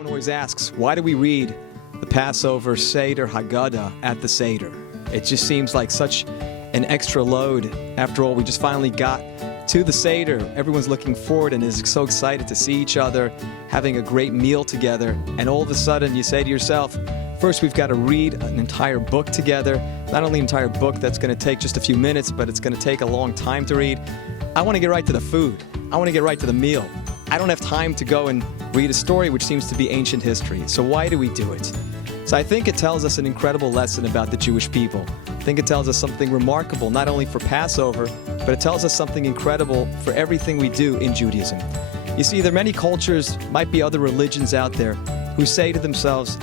Everyone always asks, why do we read the Passover Seder Haggadah at the Seder? It just seems like such an extra load. After all, we just finally got to the Seder. Everyone's looking forward and is so excited to see each other, having a great meal together. And all of a sudden, you say to yourself, first we've got to read an entire book together. Not only an entire book that's going to take just a few minutes, but it's going to take a long time to read. I want to get right to the food. I want to get right to the meal. I don't have time to go and read a story which seems to be ancient history. So why do we do it? So I think it tells us an incredible lesson about the Jewish people. I think it tells us something remarkable, not only for Passover, but it tells us something incredible for everything we do in Judaism. You see, there are many cultures, might be other religions out there, who say to themselves,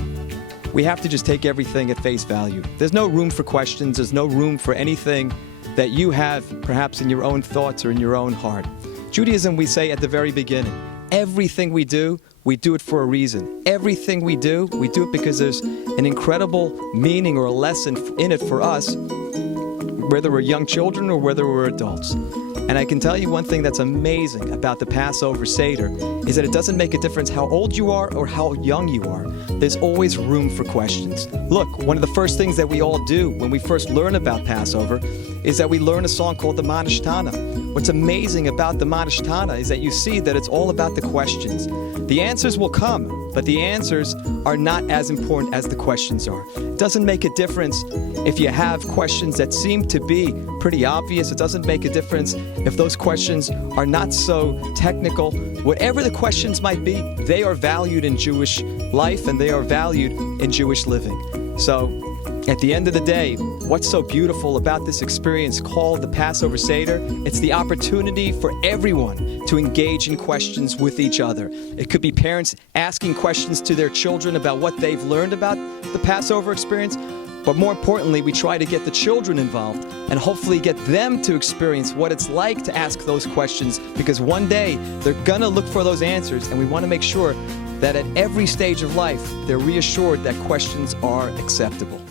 we have to just take everything at face value. There's no room for questions. There's no room for anything that you have perhaps in your own thoughts or in your own heart. Judaism, we say at the very beginning, everything we do it for a reason. Everything we do it because there's an incredible meaning or a lesson in it for us, whether we're young children or whether we're adults. And I can tell you one thing that's amazing about the Passover Seder is that it doesn't make a difference how old you are or how young you are. There's always room for questions. Look, one of the first things that we all do when we first learn about Passover is that we learn a song called the Manishtana. What's amazing about the Manishtana is that you see that it's all about the questions. The answers will come, but the answers are not as important as the questions are. It doesn't make a difference if you have questions that seem to be pretty obvious. It doesn't make a difference if those questions are not so technical. Whatever the questions might be, they are valued in Jewish life and they are valued in Jewish living. So, at the end of the day, what's so beautiful about this experience called the Passover Seder? It's the opportunity for everyone to engage in questions with each other. It could be parents asking questions to their children about what they've learned about the Passover experience. But more importantly, we try to get the children involved and hopefully get them to experience what it's like to ask those questions, because one day they're going to look for those answers, and we want to make sure that at every stage of life, they're reassured that questions are acceptable.